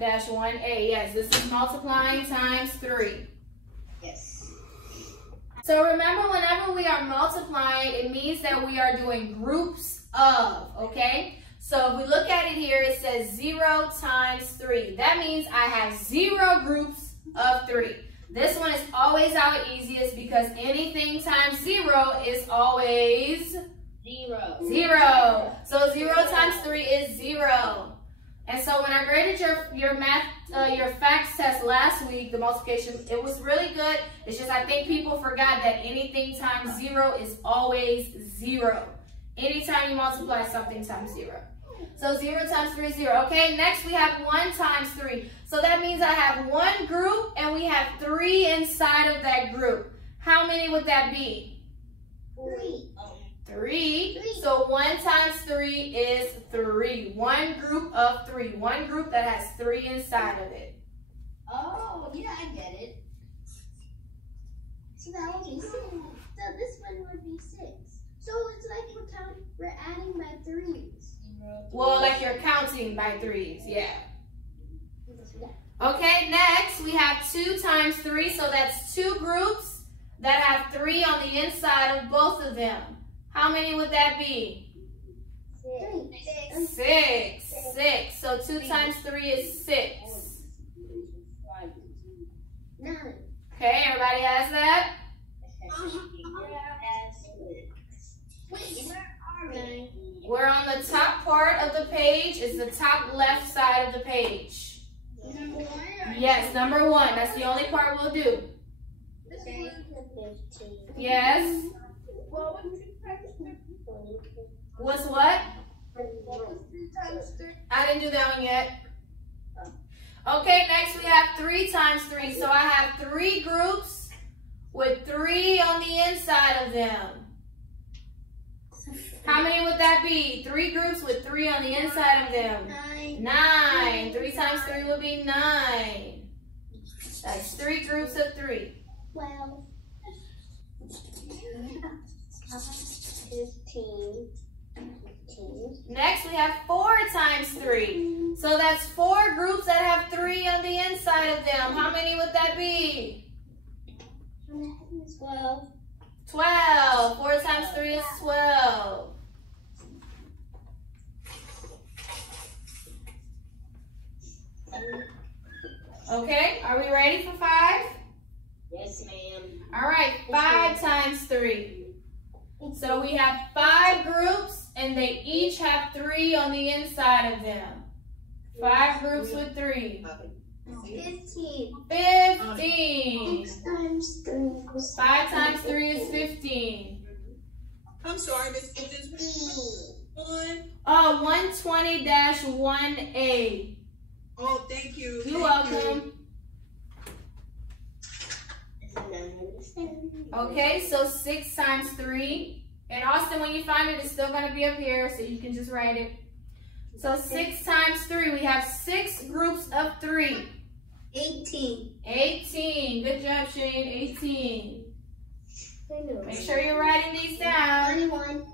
1A. Yes, this is multiplying times 3. Yes. So remember, whenever we are multiplying, it means that we are doing groups of, okay? So if we look at it here, it says 0 times 3. That means I have 0 groups of 3. This one is always our easiest because anything times 0 is always 0. So 0 times 3 is 0. And so when I graded your facts test last week, the multiplication, it was really good. It's just I think people forgot that anything times 0 is always 0. Anytime you multiply something times 0. So 0 times 3 is 0. Okay, next we have 1 times 3. So that means I have one group and we have 3 inside of that group. How many would that be? 3. So 1 times 3 is 3. One group of 3. One group that has 3 inside of it. Oh, yeah, I get it. So that would be 6. So this one would be 6. So it's like we're adding by 3s. Well, like you're counting by 3s, yeah. Okay, next we have 2 times 3. So that's 2 groups that have 3 on the inside of both of them. How many would that be? 6. So 2 times 3 is 6. 9. Okay, everybody has that? We're on the top part of the page. It's the top left side of the page. Yes, number 1. That's the only part we'll do. Yes? What's what? I didn't do that one yet. Okay, next we have 3 times 3. So I have 3 groups with 3 on the inside of them. How many would that be? 3 groups with 3 on the inside of them. 9. 3 times 3 would be 9. That's 3 groups of 3. 12. 15. Next, we have 4 times 3. So that's 4 groups that have 3 on the inside of them. How many would that be? 12. 12. 4 times 3 is 12. Okay, are we ready for 5? Yes, ma'am. All right, 5 times 3. So we have 5 groups, and they each have 3 on the inside of them. 5 groups with 3. 15. 15. 6 times 3. 5 times 3 is 15. I'm sorry, Miss Gibbons. 120-1A. Oh, thank you. You're welcome. Okay, so 6 times 3. And Austin, when you find it, it's still going to be up here, so you can just write it. So 6 times 3, we have 6 groups of 3. 18. 18. Good job, Shane. 18. Make sure you're writing these down. 21.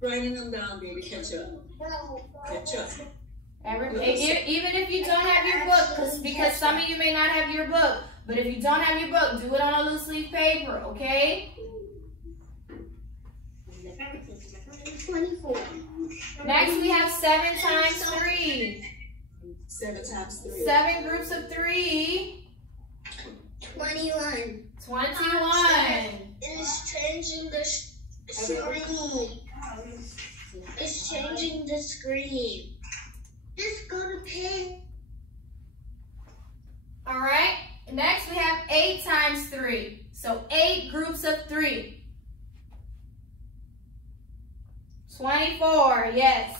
Writing them down, baby. Catch up. Catch up. Even if you don't have your book, because some of you may not have your book, but if you don't have your book, do it on a loose leaf paper, okay? 24. Next, we have 7 times 3. 7 times 3. 7 groups of 3. 21. 21. It's changing the screen. It's changing the screen. Just go to pen. All right. Next, we have 8 times 3. So 8 groups of 3. 24. Yes.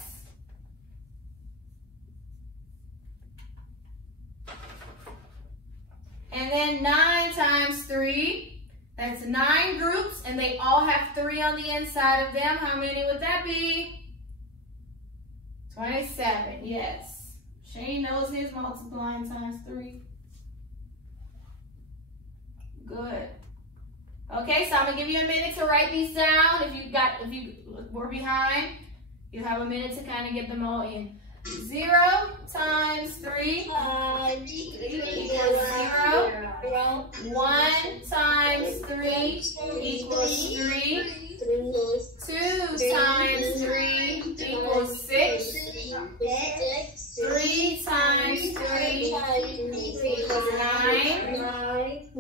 And then 9 times 3. That's 9 groups, and they all have 3 on the inside of them. How many would that be? 27. Yes. Shane knows his multiplying times 3. Good. Okay, so I'm gonna give you a minute to write these down. If you were behind, you have a minute to kind of get them all in. 0 times 3. 5. 1 times 3 equals 3. 2 times 3 equals 6. 3 times 3 equals 9.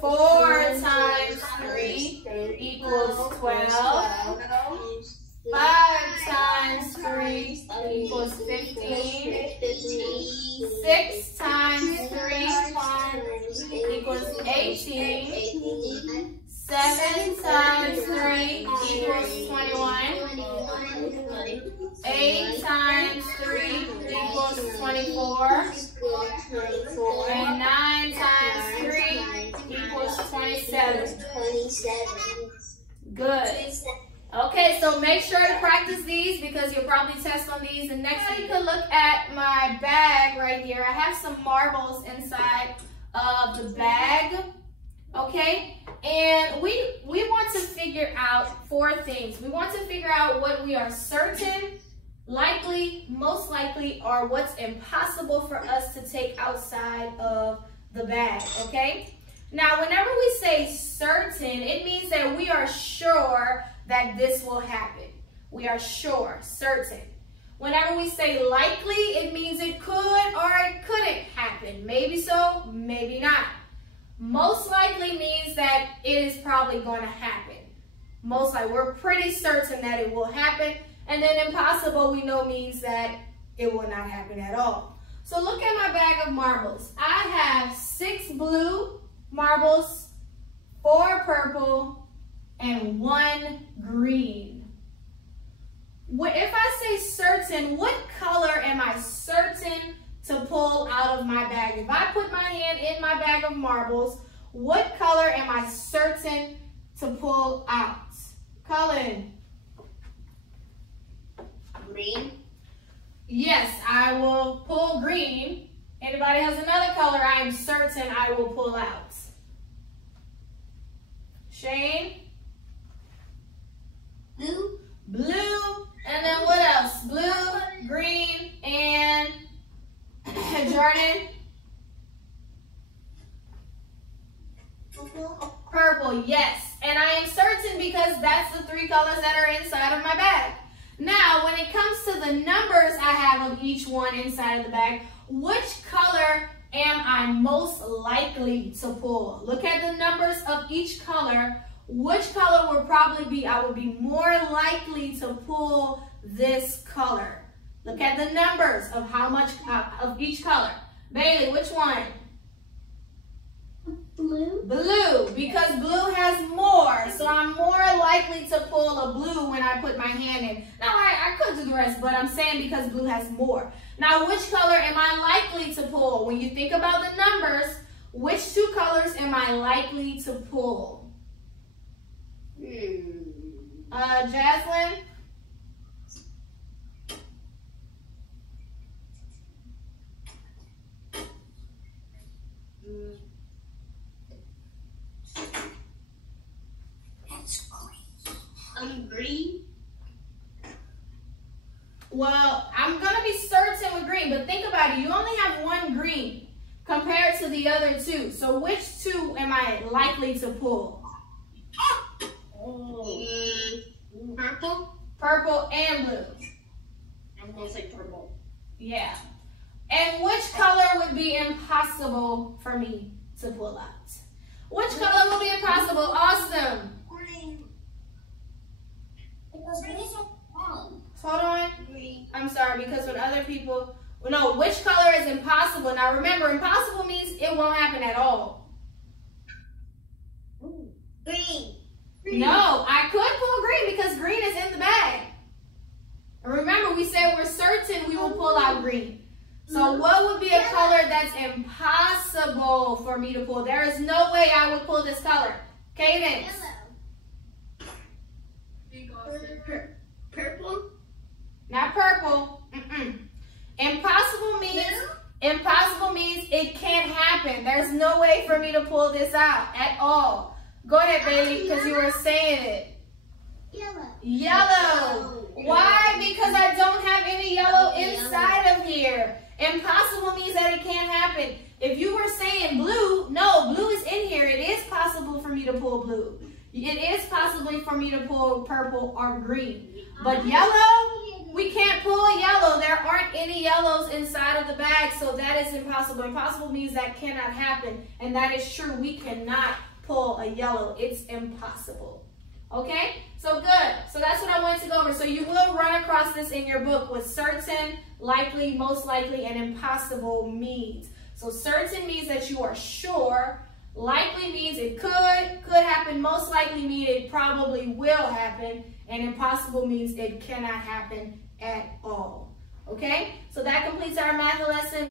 4 times 3 equals 12. 5 times 3 equals 15. 6 times 3 equals 18. 7 times 3 equals 21. 8 times 3 equals 24. And 9 times 3 equals 27. Good. Okay, so make sure to practice these because you'll probably test on these. And next week, you can look at my bag right here. I have some marbles inside of the bag. Okay, and we want to figure out 4 things. We want to figure out what we are certain, likely, most likely, or what's impossible for us to take outside of the bag, okay? Now, whenever we say certain, it means that we are sure that this will happen. We are sure, certain. Whenever we say likely, it means it could or it couldn't happen. Maybe so, maybe not. Most likely means that it is probably going to happen. Most likely, we're pretty certain that it will happen. And then impossible, we know means that it will not happen at all. So look at my bag of marbles. I have 6 blue marbles, 4 purple, and 1 green. If I say certain, what color am I certain to pull out of my bag? If I put my hand in my bag of marbles, what color am I certain to pull out? Cullen. Green. Yes, I will pull green. Anybody has another color I am certain I will pull out? Shane? Blue. Blue. And then what else? Blue, green, and Jordan? Purple. Purple, yes. And I am certain because that's the 3 colors that are inside of my bag. Now, when it comes to the numbers I have of each one inside of the bag, which color am I most likely to pull? Look at the numbers of each color. Which color would probably be, I would be more likely to pull this color. Look at the numbers of how much of each color. Bailey, which one? Blue. Blue, because blue has more. So I'm more likely to pull a blue when I put my hand in. Now, I could do the rest, but I'm saying because blue has more. Now, which color am I likely to pull? When you think about the numbers, which 2 colors am I likely to pull? Jaslyn? Green. Well, I'm going to be certain with green, but think about it. You only have 1 green compared to the other 2. So which 2 am I likely to pull? Purple. Purple and blue. I'm going to say purple. Yeah. And which color would be impossible for me to pull out? Which color will be impossible? Awesome. Green. Because green is so long. Hold on. Green. I'm sorry, because when other people, no, which color is impossible? Now remember, impossible means it won't happen at all. Green. No, I could pull green because green is in the bag. Remember, we said we're certain we will pull out green. So what would be a color that's impossible for me to pull? There is no way I would pull this color. Cadence. Purple. Not purple. Impossible means it can't happen. There's no way for me to pull this out at all. Go ahead, Bailey, because you were saying it. Yellow. Yellow. Why? Because I don't have any yellow inside of here. Impossible means that it can't happen. If you were saying blue, no, blue is me to pull blue. It is possible for me to pull purple or green. But yellow, we can't pull yellow. There aren't any yellows inside of the bag, so that is impossible. Impossible means that cannot happen, and that is true. We cannot pull a yellow. It's impossible. Okay? So good. So that's what I wanted to go over. So you will run across this in your book with certain, likely, most likely, and impossible means. So certain means that you are sure. Likely means it could happen. Most likely means it probably will happen. And impossible means it cannot happen at all. Okay? So that completes our math lesson.